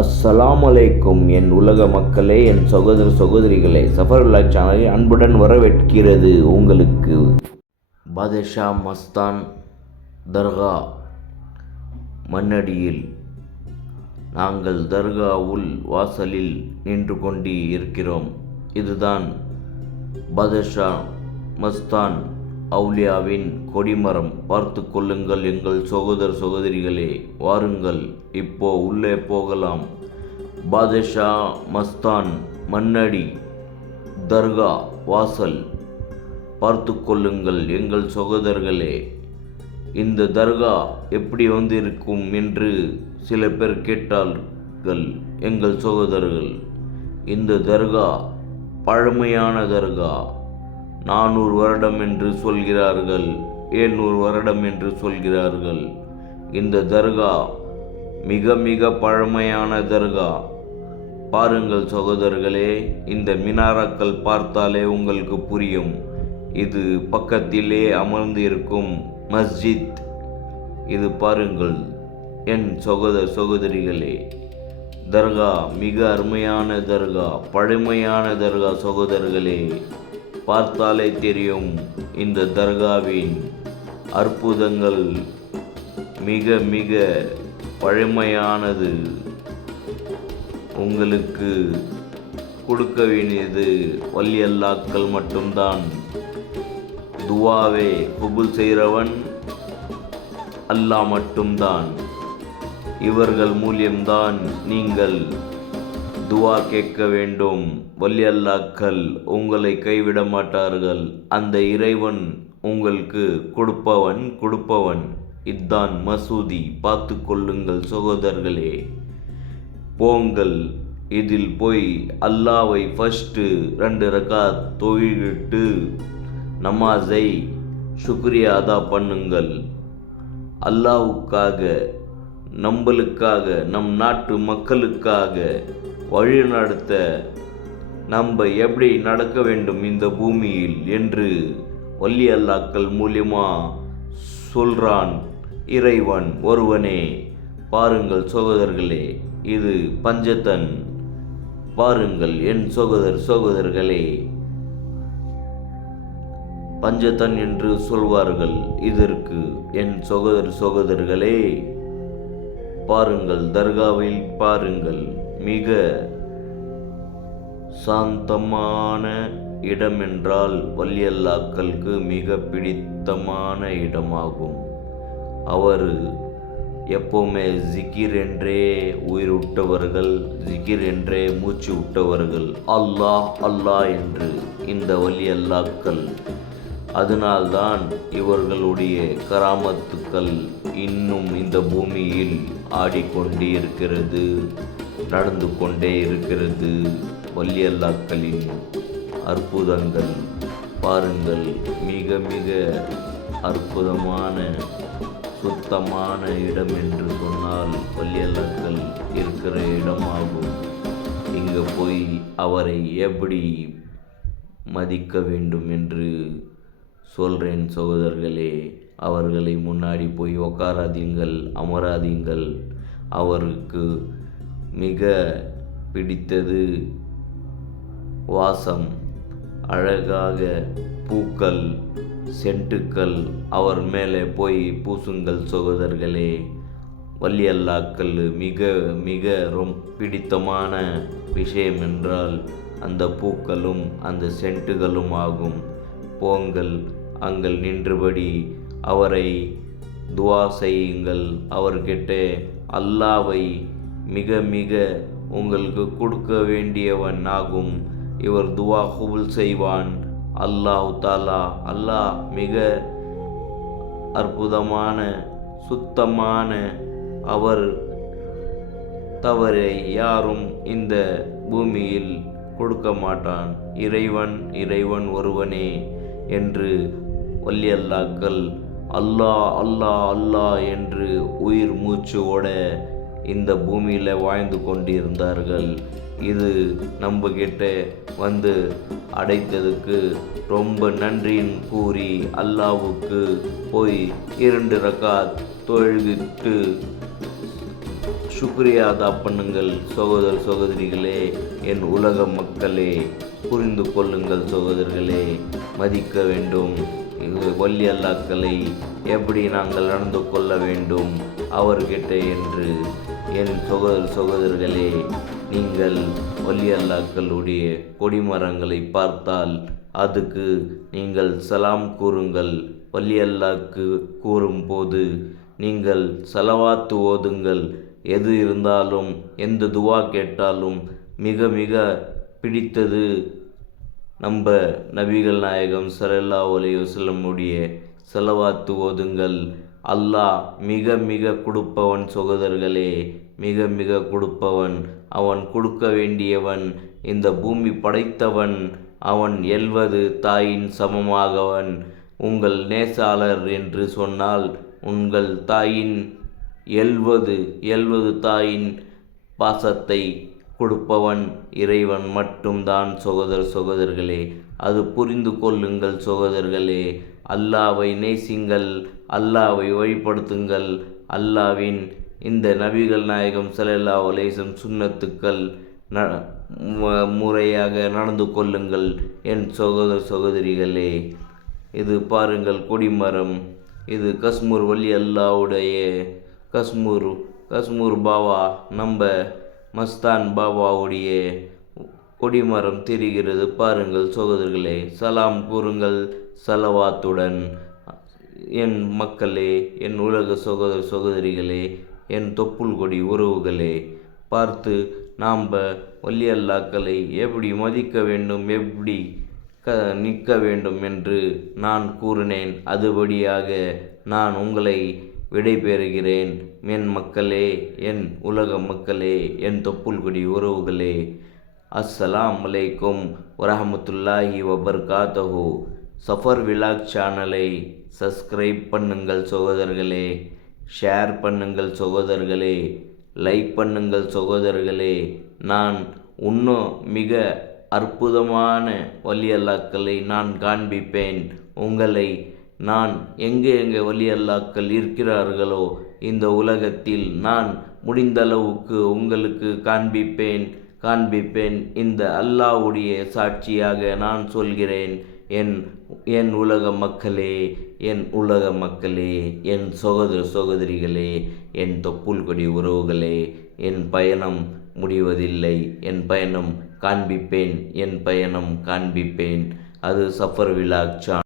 அஸ்ஸலாமு அலைக்கும் என் உலக மக்களே, என் சகோதர சகோதரிகளே, சஃபருல்லாஹ் சேனலில் அன்புடன் வரவேற்கிறது உங்களுக்கு. பாதுஷா மஸ்தான் தர்கா மண்ணடியில் நாங்கள் தர்கா உள் வாசலில் நின்று கொண்டு இருக்கிறோம். இதுதான் பாதுஷா மஸ்தான் அவுலியாவின் கொடிமரம். பார்த்து கொள்ளுங்கள் எங்கள் சகோதர சகோதரிகளே, வாருங்கள் இப்போ உள்ளே போகலாம். பாதுஷா மஸ்தான் மண்ணடி தர்கா வாசல் பார்த்து கொள்ளுங்கள் எங்கள் சகோதரர்களே. இந்த தர்கா எப்படி இருக்கும் என்று சில பேர் கேட்டார்கள் எங்கள் சகோதரர்கள். இந்த தர்கா பழமையான தர்கா. 400 வருடம் என்று சொல்கிறார்கள், 700 வருடம் என்று சொல்கிறார்கள். இந்த தர்கா மிக மிக பழமையான தர்கா. பாருங்கள் சகோதரர்களே, இந்த மினாராக்கள் பார்த்தாலே உங்களுக்கு புரியும். இது பக்கத்திலே அமர்ந்து இருக்கும் மஸ்ஜித். இது பாருங்கள் என் சகோதர சகோதரிகளே, தர்கா மிக அருமையான தர்கா, பழமையான தர்கா. சகோதரர்களே, பார்த்தாலே தெரியும் இந்த தர்காவின் அற்புதங்கள். மிக மிக பழமையானது. உங்களுக்கு கொடுக்க வேண்டியது வலி அல்லாக்கள் மட்டும்தான். துவாவே கபூல் செய்கிறவன் அல்லாஹ் மட்டும்தான். இவர்கள் மூலியம்தான் நீங்கள் துவா கேட்க வேண்டும். வலி அல்லாக்கள் உங்களை கைவிட மாட்டார்கள். அந்த இறைவன் உங்களுக்கு கொடுப்பவன். இதுதான் மசூதி. பார்த்து கொள்ளுங்கள் சகோதரர்களே. போங்கள், இதில் போய் அல்லாவை ஃபஸ்ட்டு 2 ரகாத் தொழுவிட்டு நமாஸை சுக்ரியா அதா பண்ணுங்கள். அல்லாவுக்காக, நம்மளுக்காக, நம் நாட்டு மக்களுக்காக வழி நடத்த நம்ம எப்படி நடக்க வேண்டும் இந்த பூமியில் என்று வலி அல்லாக்கள் மூலியமா சொல்றான் இறைவன் ஒருவனே. பாருங்கள் சகோதரர்களே, இது பஞ்சத்தன். பாருங்கள் என் சகோதரர்களே, பஞ்சத்தன் என்று சொல்வார்கள் இதற்கு. என் சகோதரர்களே, பாருங்கள் தர்காவில் பாருங்கள். மிக சாந்தமான இடம் என்றால் வலி அல்லாக்களுக்கு மிக பிடித்தமான இடமாகும். அவர் எப்போவுமே ஜிகிர் என்றே உயிர் விட்டவர்கள், ஜிகிர் என்றே மூச்சு விட்டவர்கள். அல்லாஹ் அல்லாஹ் என்று இந்த வலி அல்லாக்கள். அதனால்தான் இவர்களுடைய கராமத்துக்கள் இன்னும் இந்த பூமியில் ஆடிக்கொண்டே இருக்கிறது, நடந்து கொண்டே இருக்கிறது. வலி அல்லாக்களின் அற்புதங்கள் பாருங்கள். மிக மிக அற்புதமான சுத்தமான இடம் என்று சொன்னால் வலி அல்லாக்கள் இருக்கிற இடமாகும். இங்கே போய் அவரை எப்படி மதிக்க வேண்டும் என்று சொல்கிறேன் சகோதரர்களே. அவர்களை முன்னாடி போய் உட்காராதீங்கள், அமராதீங்கள். அவருக்கு மிக பிடித்தது வாசம், அழகாக பூக்கள், சென்ட்டுக்கள். அவர் மேலே போய் பூசுங்கள் சகோதரர்களே. வலி அல்லாக்கள் மிக மிக பிடித்தமான விஷயம் என்றால் அந்த பூக்களும் அந்த சென்ட்டுகளும் ஆகும். போங்கள், அங்கள் நின்றபடி அவரை துவா செய்யுங்கள். அவர்கிட்ட அல்லாவை மிக மிக உங்களுக்கு கொடுக்க வேண்டியவன் ஆகும். இவர் துவா கபூல் செய்வான். அல்லாஹ் தாலா, அல்லாஹ் மிக அற்புதமான சுத்தமான. அவர் தவறை யாரும் இந்த பூமியில் கொடுக்க மாட்டான். இறைவன் ஒருவனே என்று வலி அல்லாக்கள் அல்லாஹ் அல்லாஹ் அல்லாஹ் என்று உயிர் மூச்சோட இந்த பூமியில் வாழ்ந்து கொண்டிருந்தார்கள். இது நம்ம கிட்ட வந்து அடைத்ததுக்கு ரொம்ப நன்றின்னு கூறி அல்லாவுக்கு போய் 2 ரகாத் தொழுதுட்டு சுக்ரியா அதா பண்ணுங்கள் சகோதர சகோதரிகளே, என் உலக மக்களே, புரிந்து கொள்ளுங்கள் சகோதரர்களே. மதிக்க வேண்டும். வலி அல்லாக்களை எப்படி நாங்கள் நடந்து கொள்ள வேண்டும் அவர்கிட்ட என்று. என் சகோதர சகோதரர்களே, நீங்கள் வலி அல்லாக்களுடைய கொடிமரங்களை பார்த்தால் அதுக்கு நீங்கள் சலாம் கூறுங்கள். வலி அல்லாக்கு கூறும்போது நீங்கள் சலவாத்து ஓதுங்கள். எது இருந்தாலும் எந்த துவா கேட்டாலும் மிக மிக பிடித்தது நம்ம நபிகள் நாயகம் ஸல்லல்லாஹு அலைஹி வஸல்லம் உடைய ஸலவாத்து ஓதுங்கள். அல்லாஹ் மிக மிக கொடுப்பவன் சகோதரர்களே, மிக மிக கொடுப்பவன். அவன் கொடுக்க வேண்டியவன். இந்த பூமி படைத்தவன். அவன் 70 தாயின் சமமாகவன். உங்கள் நேசாளர் என்று சொன்னால் உங்கள் தாயின் 70 தாயின் பாசத்தை கொடுப்பவன் இறைவன் மட்டும்தான் சகோதர சகோதரர்களே. அது புரிந்து கொள்ளுங்கள் சகோதரர்களே. அல்லாவை நேசிங்கள், அல்லாவை வழிபடுத்துங்கள். அல்லாவின் இந்த நபிகள் நாயகம் ஸல்லல்லாஹு அலைஹி வஸல்லம் சுன்னத்துக்கள் முறையாக நடந்து கொள்ளுங்கள் என் சகோதர சகோதரிகளே. இது பாருங்கள் கொடிமரம். இது கஸ்மூர் வலி அல்லாவுடைய கஸ்மூர் பாபா, நம்ம மஸ்தான் பாபாவுடைய கொடிமரம் தெரிகிறது பாருங்கள் சகோதரர்களே. சலாம் கூறுங்கள் சலவாத்துடன். என் மக்களே, என் உலக சகோதர சகோதரிகளே, என் தொப்புள் கொடி உறவுகளே, பார்த்து நாம் வலி அல்லாக்களை எப்படி மதிக்க வேண்டும், எப்படி நிற்க வேண்டும் என்று நான் கூறினேன். அதுபடியாக நான் உங்களை விடைபெறுகிறேன். என் மக்களே, என் உலக மக்களே, என் தொப்புள் கொடி உறவுகளே, அஸ்ஸலாமு அலைக்கும் வரஹ்மத்துல்லாஹி வபர்காத்தஹு. சஃபர் விலாக் சேனலை சப்ஸ்கிரைப் பண்ணுங்கள் சகோதரர்களே, ஷேர் பண்ணுங்கள் சகோதரர்களே, லைக் பண்ணுங்கள் சகோதரர்களே. நான் இன்னும் மிக அற்புதமான வலி அல்லாக்களை நான் காண்பிப்பேன். உங்களை நான் எங்கே வலி அல்லாக்கள் இருக்கிறார்களோ இந்த உலகத்தில் நான் முடிந்தளவுக்கு உங்களுக்கு காண்பிப்பேன். இந்த அல்லாஹ்வுடைய சாட்சியாக நான் சொல்கிறேன். என் உலக மக்களே, என் உலக மக்களே, என் சகோதர சகோதரிகளே, என் தொப்புள் கொடி உறவுகளே, என் பயணம் முடிவதில்லை. என் பயணம் காண்பிப்பேன். அது சஃபர் விலாக் சேனல்.